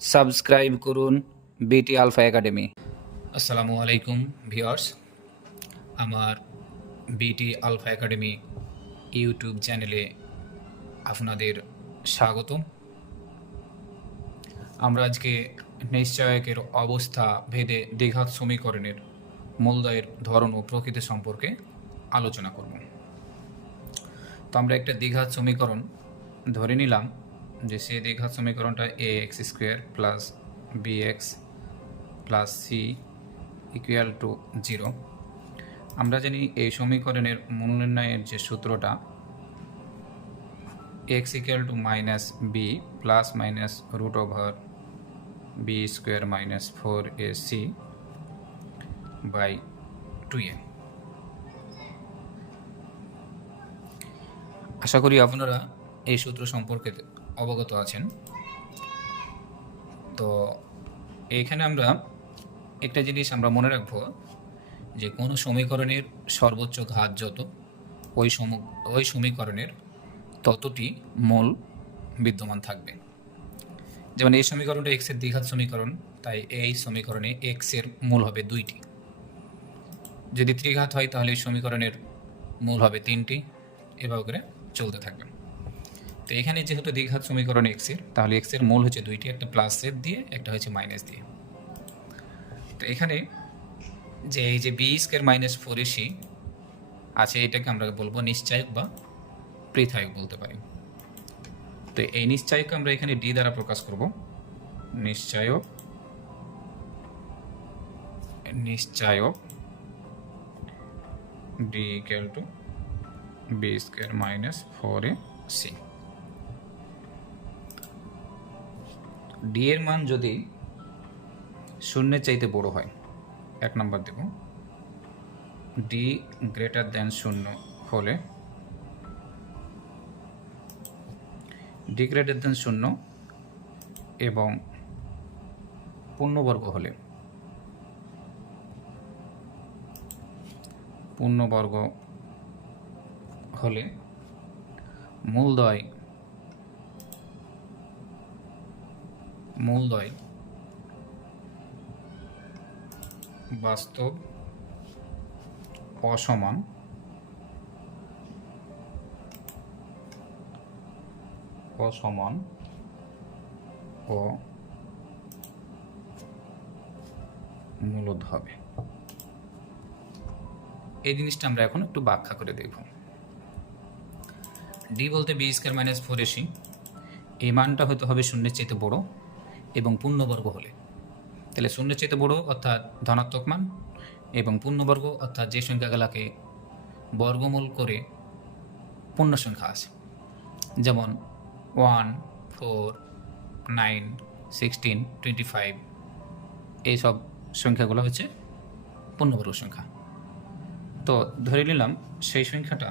Subscribe করুন বিটি alpha academy. আসসালামু আলাইকুম, ভিউয়ার্স। আমার বিটি আলফা একাডেমি ইউটিউব চ্যানেলে আপনাদের স্বাগতম। আমরা আজকে নিশ্চয়কের অবস্থা ভেদে দ্বিঘাত সমীকরণের মূলদয়ের ধরন ও প্রকৃতি সম্পর্কে আলোচনা করব। তো আমরা একটা দ্বিঘাত সমীকরণ ধরে নিলাম। যে সেই দ্বিঘাত সমীকরণটা A X square plus B X plus C equal to zero আমরা জানি এই সমীকরণের মূল নির্ণয়ের যে সূত্রটা X equal to minus B plus minus root over B square minus four A C by two A আশা করি আপনারা এই সূত্র সম্পর্কে অবগত আছেন। তো এইখানে আমরা একটা জিনিস আমরা মনে রাখব, যে কোনো সমীকরণের সর্বোচ্চ ঘাত যত, ওই সম, ওই সমীকরণের ততটি মূল বিদ্যমান থাকবে। যেমন এই সমীকরণটা এক্সের দ্বিঘাত সমীকরণ, তাই এই সমীকরণে এক্সের মূল হবে দুইটি। যদি ত্রিঘাত হয়, তাহলে এই সমীকরণের মূল হবে তিনটি, এভাবে করে চলতে থাকবে। তো এখানে যেহেতু দীঘাত সমীকরণ এক্সের তাহলে এক্সের মূল হচ্ছে দুইটি, একটা প্লাস সেট দিয়ে, একটা হচ্ছে মাইনাস দিয়ে। তো এখানে যে এই যে B square minus four AC আছে এটাকে আমরা বলব নিশ্চায়ক বা পৃথায়ক বলতে পারি। তো এই নিশ্চয়কে আমরা এখানে ডি দ্বারা প্রকাশ করব। নিশ্চয়ক নিশ্চয়ক D equal to B square minus four A C D এর মান যদি শূন্যের চাইতে বড় হয়, এক নম্বর দেব। ডি গ্রেটার দেন শূন্য হলে ডি গ্রেটার দেন শূন্য এবং পূর্ণবর্গ হলে পূর্ণবর্গ হলে মূলদয় মূলদয় বাস্তব, অসমান। অসমান ও মূলদ হবে এই জিনিসটা আমরা এখন একটু ব্যাখ্যা করে দেখব। ডি বলতে B square minus four AC এই মানটা হয়তো হবে শূন্যের চাইতে বড়। এবং পূর্ণবর্গ হলে। তাহলে শূন্যের বড় অর্থাৎ ধনাত্মক মান এবং পূর্ণবর্গ অর্থাৎ যে সংখ্যাগুলোকে বর্গমূল করে পূর্ণ সংখ্যা আছে। যেমন one, four, nine, sixteen, twenty five এইসব সংখ্যাগুলো হচ্ছে পূর্ণবর্গ সংখ্যা। তো ধরে নিলাম সেই সংখ্যাটা,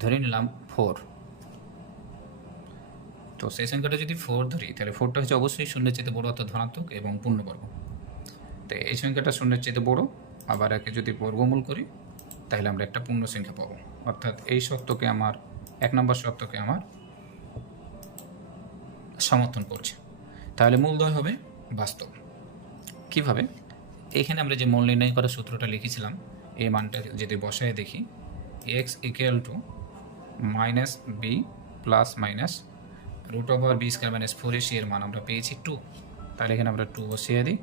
ধরে নিলাম ফোর। তো সেই সংখ্যাটা যদি ফোর ধরি, তাহলে ফোরটা হচ্ছে অবশ্যই শূন্যের চেয়ে বড় অর্থাৎ ধনাত্মক এবং পূর্ণবর্গ। তো এই সংখ্যাটা শূন্যের চেয়ে বড়, আবার একে যদি বর্গমূল করি, তাহলে আমরা একটা পূর্ণ সংখ্যা পাবো। অর্থাৎ এই সত্যকে আমার, এক নম্বর সত্যকে আমার সমর্থন করছে। তাহলে মূলদয় হবে বাস্তব। কীভাবে? এখানে আমরা যে মূল নির্ণয় করার সূত্রটা লিখেছিলাম, এই মানটা যদি বসায় দেখি X equal to minus B plus minus root over B square minus four AC এর মান আমরা পেয়েছি টু তাহলে এখানে আমরা টু বসিয়ে দিই।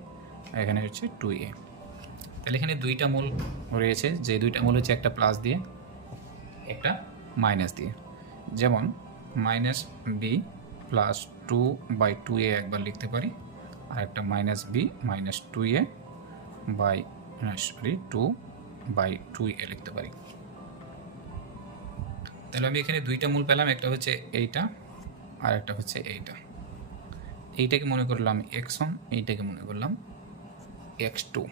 এখানে হচ্ছে টু এ তাহলে এখানে দুইটা মূল রয়েছে। যে দুইটা মূল হচ্ছে একটা প্লাস দিয়ে, একটা মাইনাস দিয়ে। যেমন minus B plus two by two A একবার লিখতে পারি। আর একটা minus B minus two A by sorry two by two A লিখতে পারি। তাহলে আমি এখানে দুইটা মূল পেলাম। একটা হচ্ছে এইটা আর একটা হচ্ছে এইটা। এইটাকে মনে করলাম এক্স ওয়ান এইটাকে মনে করলাম এক্স টু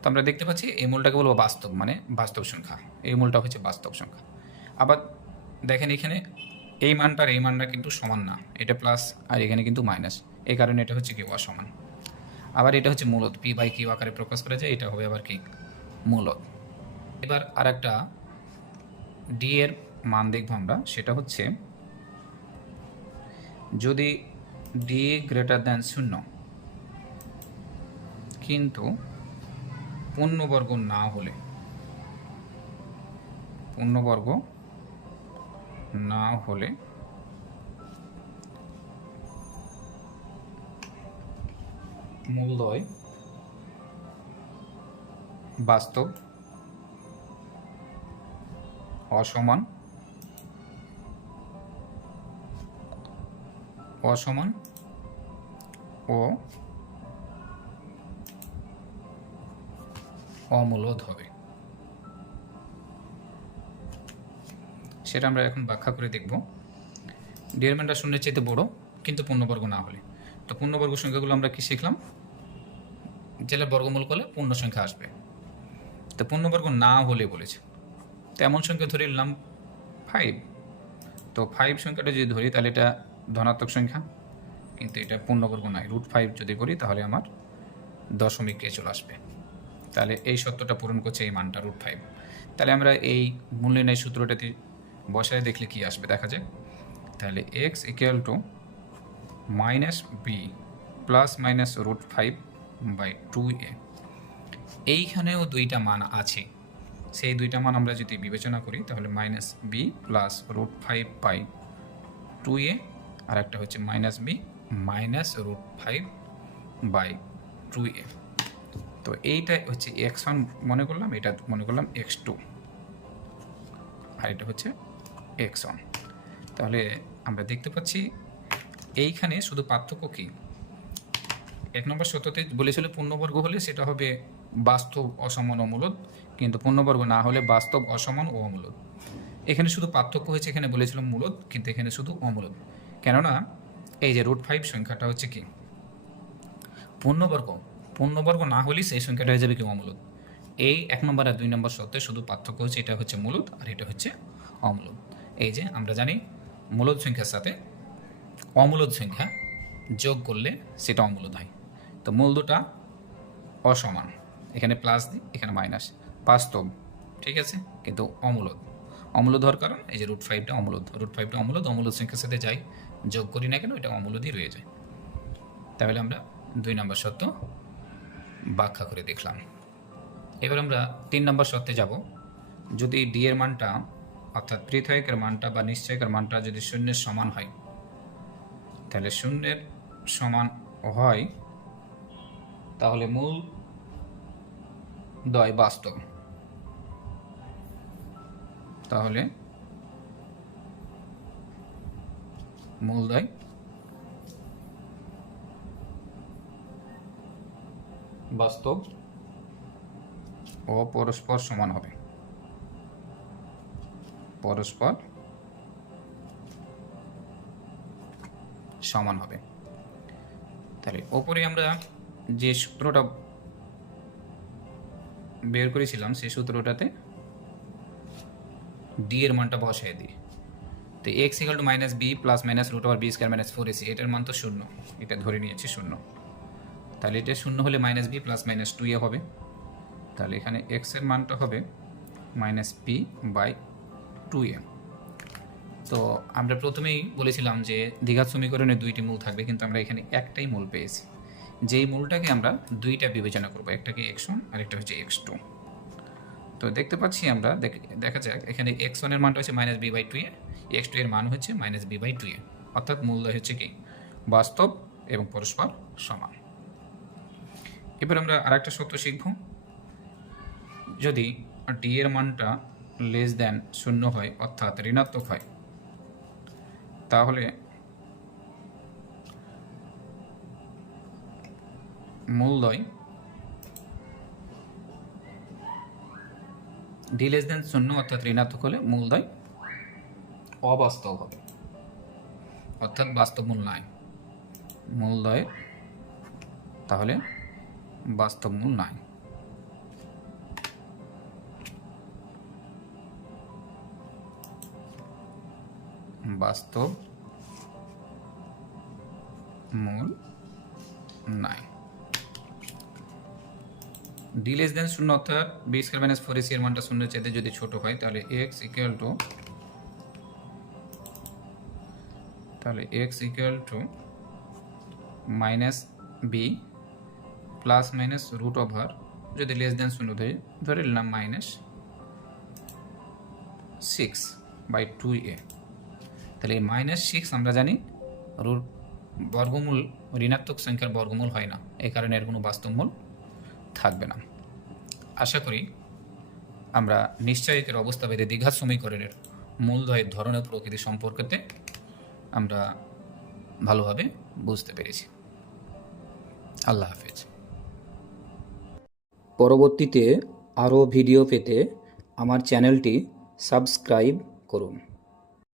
তো আমরা দেখতে পাচ্ছি এই মূলটাকে বলব বাস্তব মানে বাস্তব সংখ্যা। এই মূলটা হচ্ছে বাস্তব সংখ্যা। আবার দেখেন এখানে এই মানটার এই মানটা কিন্তু সমান না। এটা প্লাস আর এখানে কিন্তু মাইনাস এই কারণে এটা হচ্ছে কি অসমান। আবার এটা হচ্ছে মূলত পি বাই কিউ আকারে প্রকাশ করা যায়, এটা হবে আবার কি? মূলত এবার আর একটা ডি এর মান দেখব আমরা। সেটা হচ্ছে যদি ডি গ্রেটার দ্যান শূন্য, কিন্তু পূর্ণবর্গ না হলে, পূর্ণবর্গ না হলে মূলদয় বাস্তব অসমান অসমান ও অমূলদ হবে। সেটা আমরা এখন ব্যাখ্যা করে দেখব। ডিএর মানটা শূন্যের চাইতে বড়, কিন্তু পূর্ণবর্গ না হলে। তো পূর্ণবর্গ সংখ্যাগুলো আমরা কি শিখলাম? জেলার বর্গমূল করলে পূর্ণ সংখ্যা আসবে। তো পূর্ণবর্গ না হলে বলেছে। তো এমন সংখ্যা ধরে নিলাম ফাইভ তো ফাইভ সংখ্যাটা যদি ধরি, তাহলে এটা ধনাত্মক সংখ্যা, কিন্তু এটা পূর্ণবর্গ নয় রুট ফাইভ যদি করি, তাহলে আমার দশমিকে চলে আসবে। তাহলে এই সত্যটা পূরণ করছে এই মানটা রুট ফাইভ তাহলে আমরা এই মূল্যায়নের সূত্রটাতে বসায় দেখলে কি আসবে, দেখা যাক। তাহলে x equal to minus b plus minus root five by two a এইখানেও দুইটা মান আছে। সেই দুইটা মান আমরা যদি বিবেচনা করি, তাহলে minus b plus root five by two a আর একটা হচ্ছে minus b minus root five by two a তো এইটা হচ্ছে এক্স ওয়ান মনে করলাম, এটা মনে করলাম এক্স টু আর এটা হচ্ছে এক্স ওয়ান তাহলে আমরা দেখতে পাচ্ছি এইখানে শুধু পার্থক্য কী? এক নম্বর সত্যতে বলেছিল পূর্ণবর্গ হলে সেটা হবে বাস্তব অসমান অমূলদ, কিন্তু পূর্ণবর্গ না হলে বাস্তব অসমান ও অমূলদ। এখানে শুধু পার্থক্য হয়েছে, এখানে বলেছিলাম মূলদ, কিন্তু এখানে শুধু অমূলদ। কেননা এই যে রুট ফাইভ সংখ্যাটা হচ্ছে কি? পূর্ণবর্গ। পূর্ণবর্গ না হলেই সেই সংখ্যাটা হয়ে যাবে কি অমূলদ এই এক নম্বর আর দুই নম্বর সত্ত্বে শুধু পার্থক্য হচ্ছে এটা হচ্ছে মূলত আর এটা হচ্ছে অমূলদ। এই যে আমরা জানি মূলদ সংখ্যার সাথে অমূলদ সংখ্যা যোগ করলে সেটা অমূলদ হয়। তো মূল দুটা অসমান। এখানে প্লাস দিই, এখানে মাইনাস বাস্তব, ঠিক আছে? কিন্তু অমূলদ। অমূলদ হওয়ার কারণ এই যে রুট ফাইভটা অমূলদ। রুট ফাইভটা অমূলদ অমূলদ সংখ্যার সাথে যাই যোগ করি না কেন, এটা অমূলদই রয়ে যায়। তাহলে আমরা দুই নম্বর সত্য ব্যাখ্যা করে দেখলাম। এবার আমরা তিন নম্বর সত্যে যাব। যদি ডি এর মানটা, অর্থাৎ পৃথকের মানটা বা নিশ্চয়কের মানটা যদি শূন্যের সমান হয়, তাহলে শূন্যের সমান হয়, তাহলে মূল দয় বাস্তব। তাহলে মূলদয় বাস্তব ও পরস্পর সমান হবে। পরস্পর সমান হবে। তাহলে ওপরে আমরা যে সূত্রটা বের করেছিলাম সেই সূত্রটাতে ডি এর মানটা বসাই দিই। তো x equal to minus b plus minus root over b square minus four ac এটার মান তো শূন্য। এটা ধরে নিয়েছি শূন্য। তাহলে এটা শূন্য হলে minus b plus minus two a হবে। তাহলে এখানে এক্সের মানটা হবে minus p by two a তো আমরা প্রথমেই বলেছিলাম যে দ্বিঘাত সমীকরণে দুইটি মূল থাকবে, কিন্তু আমরা এখানে একটাই মূল পেয়েছি। যেই মূলটাকে আমরা দুইটা বিবেচনা করব, একটাকে এক্স ওয়ান আর একটা হচ্ছে এক্স টু তো দেখতে পাচ্ছি আমরা, দেখা যাক, এখানে এক্স ওয়ানের মানটা হচ্ছে minus b by two a x two এর মান হচ্ছে minus b by two a অর্থাৎ মূলদয় হচ্ছে কি? বাস্তব এবং পরস্পর সমান। এবার আমরা আরেকটা সত্য শিখব। যদি ডি এর মানটা লেস দেন শূন্য হয়, অর্থাৎ ঋণাত্মক হয়, তাহলে মূলদয় ডি লেস দেন শূন্য, অর্থাৎ ঋণাত্মক হলে মূলদয় অবাস্তব হবে? অর্থাৎ বাস্তব মূল নয় মূলদয় তাহলে বাস্তব মূল নয় বাস্তব মূল নাই ডি লেস দেন শূন্য অর্থাৎ b square minus four ac এর মানটা শূন্যের চাইতে যদি ছোট হয় তাহলে এক্স ইকুয়াল টু তাহলে x equal to minus b plus minus root over যদি লেস দেন শূন্য ধরে ধরে নিলাম minus six by two a তাহলে এই মাইনাস সিক্স আমরা জানি, রুট বর্গমূল, ঋণাত্মক সংখ্যার বর্গমূল হয় না, এই কারণে এর কোনো বাস্তবমূল থাকবে না। আশা করি আমরা নিশ্চয়কের অবস্থা ভেদে দ্বিঘাত সমীকরণের মূলধয়ের ধরনের প্রকৃতি সম্পর্কেতে আমরা ভালোভাবে বুঝতে পেরেছি। আল্লাহ হাফেজ। পরবর্তীতে আরও ভিডিও পেতে আমার চ্যানেলটি সাবস্ক্রাইব করুন।